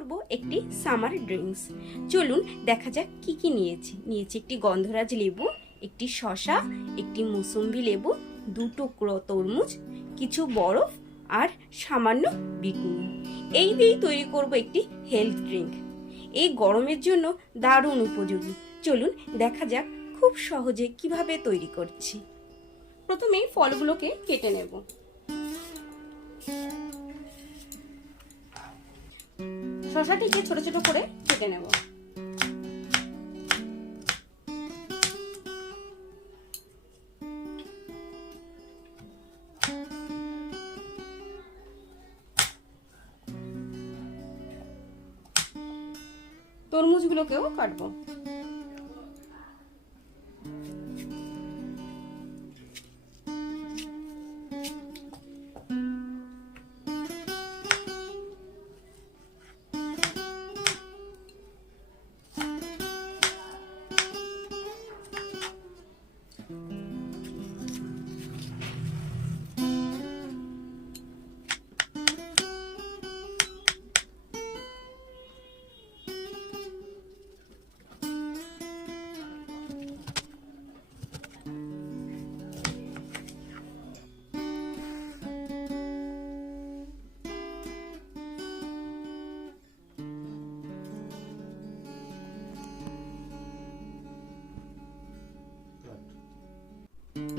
করব একটি summer drinks চলুন দেখা যাক কি কি নিয়েছি। নিয়েছি একটি গন্ধরাজ লেবু, একটি শসা, একটি মুসম্বি লেবু, দু টুকরো তরমুজ, কিছু বরফ আর সামান্য বিট এই দিয়েই তৈরি করব একটি হেলথ ড্রিঙ্ক এই গরমের জন্য দারুণ উপযোগী। চলুন দেখা যাক খুব সহজে কীভাবে তৈরি করছি। প্রথমে ফলগুলোকে কেটে নেব। শশাটিকে ছোট ছোট করে কেটে নেব। তরমুজগুলোকেও কাটবো।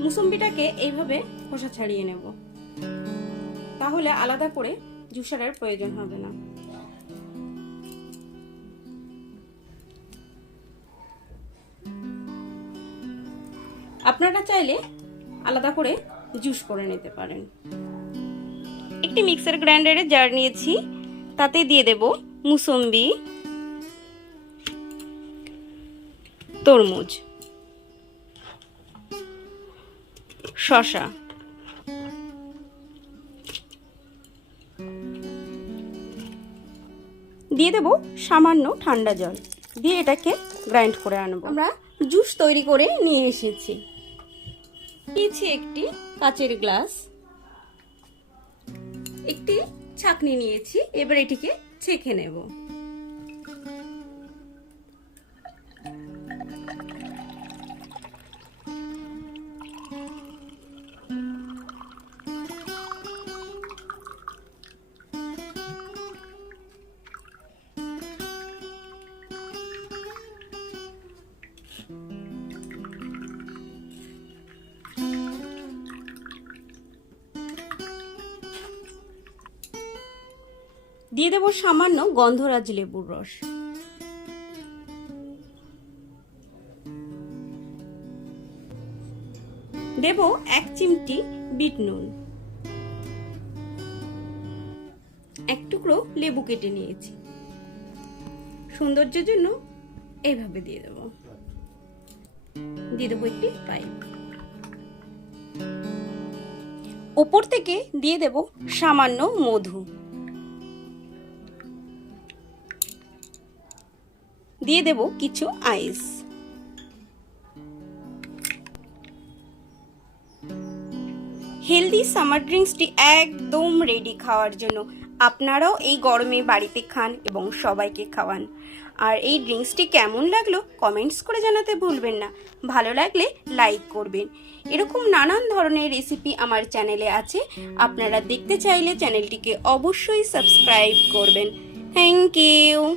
মুসম্বিটাকে এইভাবে খোসা ছাড়িয়ে নেব। তাহলে আলাদা করে জুসারের প্রয়োজন হবে না। আপনারা চাইলে আলাদা করে জুস করে নিতে পারেন। একটি মিক্সার গ্রাইন্ডারে জার নিয়েছি, তাতে দিয়ে দেব মুসম্বি, তরমুজ। শশা দিয়ে দেব সামান্য ঠান্ডা জল। দিয়ে এটাকে গ্রাইন্ড করে আনব। আমরা জুস তৈরি করে নিয়ে এসেছি। নিয়েছি একটি কাচের গ্লাস। একটি ছাকনি নিয়েছি। এবার এটিকে ছেঁকে নেব। দিয়ে দেব সামান্য গন্ধরাজ লেবুর রস। দেব এক চিমটি বিট নুন। এক টুকরো লেবু কেটে নিয়েছি। সৌন্দর্যের জন্য এইভাবে দিয়ে দেব। দিয়ে দেবো একটি পাইপ। ওপর থেকে দিয়ে দেব সামান্য মধু। দিয়ে দেব কিছু আইস। হেলদি সামার ড্রিঙ্কসটি একদম রেডি খাওয়ার জন্য। আপনারাও এই গরমে বাড়িতে খান এবং সবাইকে খাওয়ান। আর এই ড্রিঙ্কসটি কেমন লাগল কমেন্টস করে জানাতে ভুলবেন না। ভালো লাগলে লাইক করবেন। এরকম নানান ধরনের রেসিপি আমার চ্যানেলে আছে। আপনারা দেখতে চাইলে চ্যানেলটিকে অবশ্যই সাবস্ক্রাইব করবেন। Thank you.